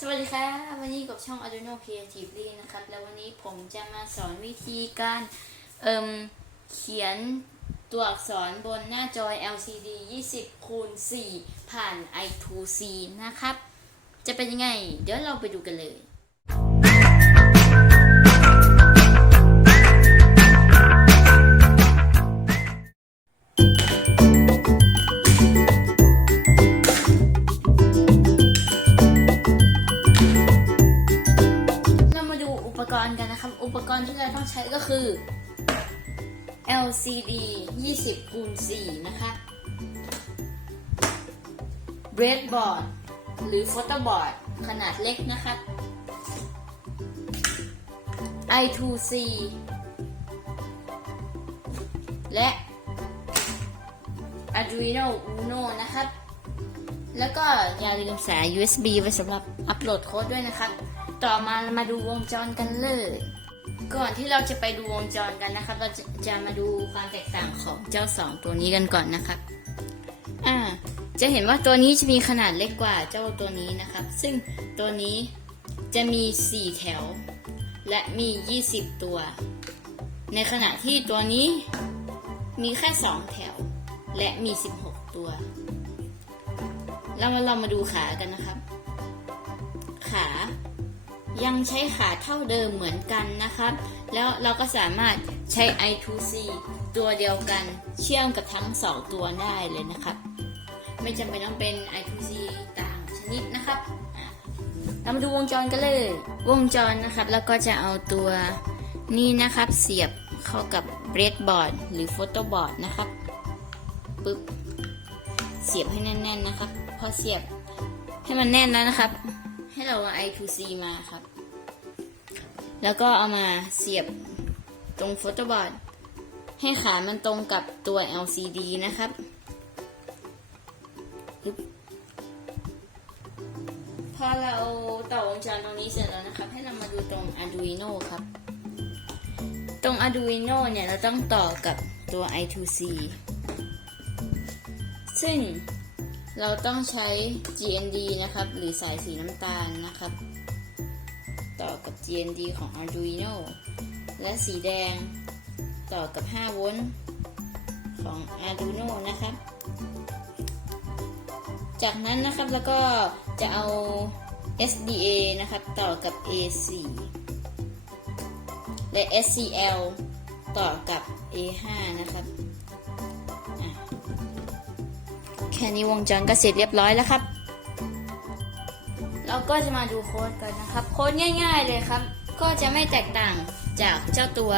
สวัสดีครับวันนี้กับช่อง Arduino Creatively นะครับแล้ววันนี้ผมจะมาสอนวิธีการเขียนตัวอักษรบนหน้าจอ LCD 20x4 ผ่าน I2C นะครับจะเป็นยังไงเดี๋ยวเราไปดูกันเลยกันนะครับอุปกรณ์ที่เราต้องใช้ก็คือ LCD 20x4 นะคะ breadboard หรือ photoboard ขนาดเล็กนะครับ I2C และ Arduino Uno นะครับแล้วก็อย่าลืมสาย USB ไว้สำหรับอัปโหลดโค้ดด้วยนะครับต่อมาดูวงจรกันเลยก่อนที่เราจะไปดูวงจรกันนะครับเราจะมาดูความแตกต่างของเจ้า2ตัวนี้กันก่อนนะครับจะเห็นว่าตัวนี้จะมีขนาดเล็กกว่าเจ้าตัวนี้นะครับซึ่งตัวนี้จะมี4แถวและมี20ตัวในขณะที่ตัวนี้มีแค่2แถวและมี16ตัวเรามาดูขากันนะครับขายังใช้ขาเท่าเดิมเหมือนกันนะครับแล้วเราก็สามารถใช้ I2C ตัวเดียวกันเชื่อมกับทั้ง2ตัวได้เลยนะครับไม่จำเป็นต้องเป็น I2C ต่างชนิดนะครับเรามาดูวงจรกันเลยวงจรนะครับแล้วก็จะเอาตัวนี้นะครับเสียบเข้ากับ breadboard หรือ photoboard นะครับปึ๊บเสียบให้แน่นๆนะครับพอเสียบให้มันแน่นแล้วนะครับให้เราเอา I2C มาครับแล้วก็เอามาเสียบตรง photoboard ให้ขามันตรงกับตัว LCD นะครับพอเราต่อวงจรตรงนี้เสร็จแล้วนะครับให้เรามาดูตรง Arduino ครับตรง Arduino เนี่ยเราต้องต่อกับตัว I2C ซึ่งเราต้องใช้ GND นะครับหรือสายสีน้ำตาลนะครับต่อกับ GND ของ Arduino และสีแดงต่อกับ5 โวลต์ของ Arduino นะครับจากนั้นนะครับแล้วก็จะเอา SDA นะครับต่อกับ AC และ SCL ต่อกับ A5 นะครับแค่นี้วงจรก็เสร็จเรียบร้อยแล้วครับเราก็จะมาดูโค้ดกันนะครับโค้ดง่ายๆเลยครับก็จะไม่แตกต่างจากเจ้าตัว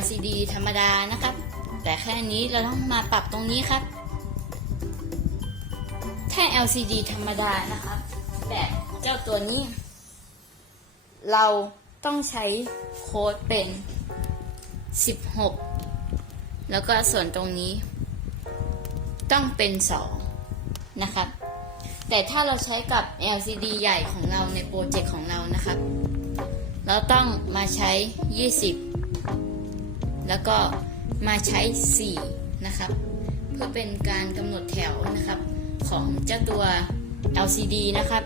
LCD ธรรมดานะครับแต่แค่นี้เราต้องมาปรับตรงนี้ครับถ้า LCD ธรรมดานะครับแบบเจ้าตัวนี้เราต้องใช้โค้ดเป็น16แล้วก็ส่วนตรงนี้ต้องเป็น2นะครับแต่ถ้าเราใช้กับ LCD ใหญ่ของเราในโปรเจกต์ของเรานะครับเราต้องมาใช้20แล้วก็มาใช้4นะครับเพื่อเป็นการกำหนดแถวนะครับของเจ้าตัว LCD นะครับ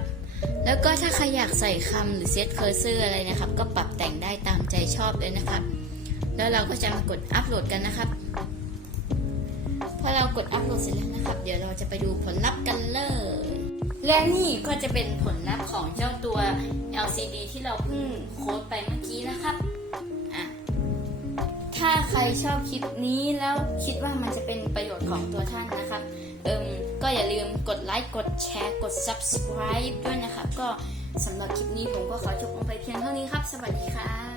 แล้วก็ถ้าใครอยากใส่คำหรือเซตเคอร์เซอร์อะไรนะครับก็ปรับแต่งได้ตามใจชอบเลยนะครับแล้วเราก็จะมากดอัปโหลดกันนะครับพอเรากดอัปโหลดเสร็จแล้วนะครับเดี๋ยวเราจะไปดูผลลัพธ์กันเลยและนี่ก็จะเป็นผลลัพธ์ของเจ้าตัว LCD ที่เราเพิ่งโค้ดไปเมื่อกี้นะครับถ้าใครชอบคลิปนี้แล้วคิดว่ามันจะเป็นประโยชน์ของตัวท่านนะครับก็อย่าลืมกดไลค์กดแชร์กด subscribe ด้วยนะครับก็สำหรับคลิปนี้ผมก็ขอจบลงไปเพียงเท่านี้ครับสวัสดีครับ